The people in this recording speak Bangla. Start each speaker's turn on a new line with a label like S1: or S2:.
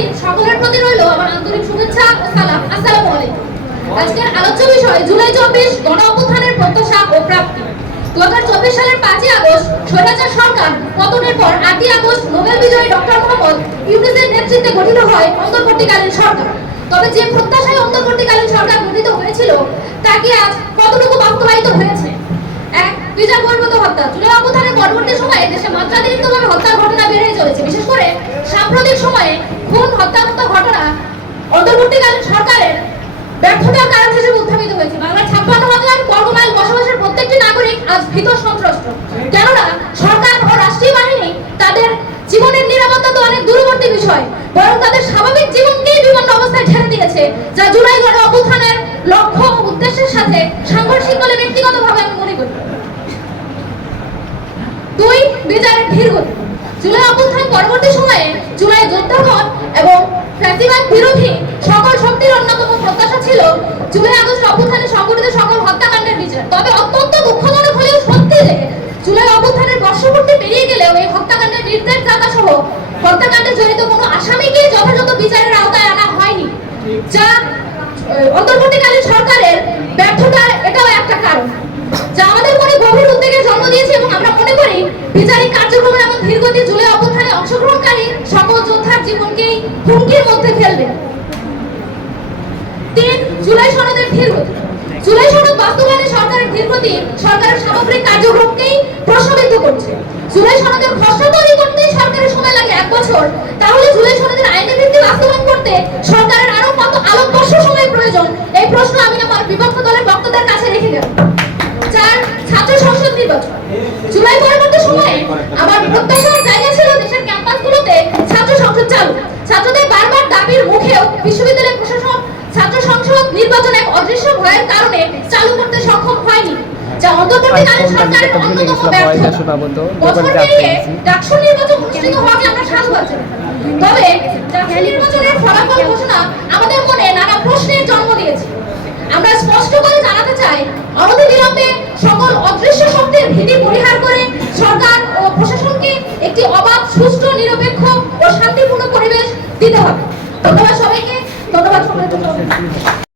S1: উপস্থিত সকলের প্রতি রইল আমার আন্তরিক শুভেচ্ছা ও সালাম। আসসালামু আলাইকুম। আজকের আলোচ্য বিষয়, জুলাই চব্বিশ গণ প্রত্যাশা ও প্রাপ্তি। দু হাজার চব্বিশ সালের পাঁচই আগস্ট স্বৈরাচার সরকার পতনের পর আটই আগস্ট নোবেল বিজয়ী ডক্টর মোহাম্মদ ইউনুসের নেতৃত্বে গঠিত হয় অন্তর্বর্তীকালীন সরকার। তবে যে প্রত্যাশায় অন্তর্বর্তীকালীন সরকার গঠিত হয়েছিল, তা কি আজ কতটুকু বাস্তবায়িত হয়েছে? এক বিচার বহির্ভূত হত্যা। জুলাই অভ্যুত্থানের পরবর্তী সময়ে দেশে মাত্রাতিরিক্তভাবে হত্যার ঘটনা বেড়ে চলেছে বিশেষ করে সাম্প্রতিক সময়ে খুন হত্যার মতো ঘটনা অন্তর্বর্তীকালীন সরকারের ব্যর্থতার কারণ হিসেবে উত্থাপিত হয়েছে। বাংলার ছাপ্পান্ন হাজার বর্গমাইল বসবাসের প্রত্যেকটি নাগরিক আজ ভীত সন্ত্রস্ত। কেননা সরকার ও রাষ্ট্রীয় বাহিনী তাদের জীবনের নিরাপত্তা তো অনেক দূরবর্তী বিষয়, বরং তাদের স্বাভাবিক জীবনকেই বিপন্ন অবস্থায় ঠেলে দিয়েছে, যা জুলাই গণ অভ্যুত্থানের লক্ষ্য উদ্দেশ্যের সাথে সাংঘর্ষিক বলে ব্যক্তিগতভাবে আমি মনে করি। দুই বিচারের ধীরগতি। জুলাই অভ্যুত্থান পরবর্তী সময়ে জুলাই যোদ্ধাগণ এবং ফ্যাসিবাদ বিরোধী সকল শক্তির অন্যতম প্রত্যাশা ছিল জুলাই আগস্ট অভ্যুত্থানে সংঘটিত সকল হত্যাকাণ্ডের বিচার তবে অত্যন্ত দুঃখজনক হলেও সত্যি যে জুলাই অভ্যুত্থানের বর্ষপূর্তি পেরিয়ে গেলেও এই হত্যাকাণ্ডের নির্দেশ দাতা সহ হত্যাকাণ্ডে জড়িত কোনো আসামিকে যথাযথ বিচারের আওতায় আনা হয়নি, যা অন্তর্বর্তীকালীন সরকারের ব্যর্থতার এটাও একটা কারণ, যা আমাদের মনে গভীর উদ্বেগের জন্ম দিয়েছে এবং আমরা মনে করি বিচারিক কার্যক্রমের এমন ধীরগতি জুলাই অভ্যুত্থানে অংশগ্রহণকারী সকল জীবনকেই হুমকির মধ্যে ফেলবে। তিন, জুলাই সনদের ধীরগতি জুলাই সনদ বাস্তবায়নে সরকারের ধীরগতি সরকারের সামগ্রিক কার্যক্রমকেই প্রশ্নবিদ্ধ করছে। জুলাই সনদের খসড়া তৈরি করতে সরকারের সময় লাগে এক বছর। তাহলে জুলাই সনদের আইনি ভিত্তি বাস্তবায়ন করতে সরকারের আরও কত আলোকবর্ষ সময় প্রয়োজন? এই প্রশ্ন আমি আমার বিভক্ত দলের বক্তাদের কাছে রেখে গেলাম। ভয়ের কারণে চালু করতে সক্ষম হয়নি যা অন্তর্বর্তীকালীন সরকারের অন্যতম ব্যর্থতা। বছর পেরিয়ে ডাকসু নির্বাচন অনুষ্ঠিত হওয়াকে আমরা সাধুবাদ। তবে ডাকসু নির্বাচনের ফলাফল ঘোষণা আমাদের মনে নানা প্রশ্নের জন্ম দিয়েছে। আমরা স্পষ্ট করে জানাতে চাই অনতিবিলম্বে সকল অদৃশ্য শক্তির ভীতি পরিহার করে সরকার ও প্রশাসনকে একটি অবাধ সুষ্ঠু নিরপেক্ষ ও শান্তিপূর্ণ পরিবেশ দিতে হবে। ধন্যবাদ সবাই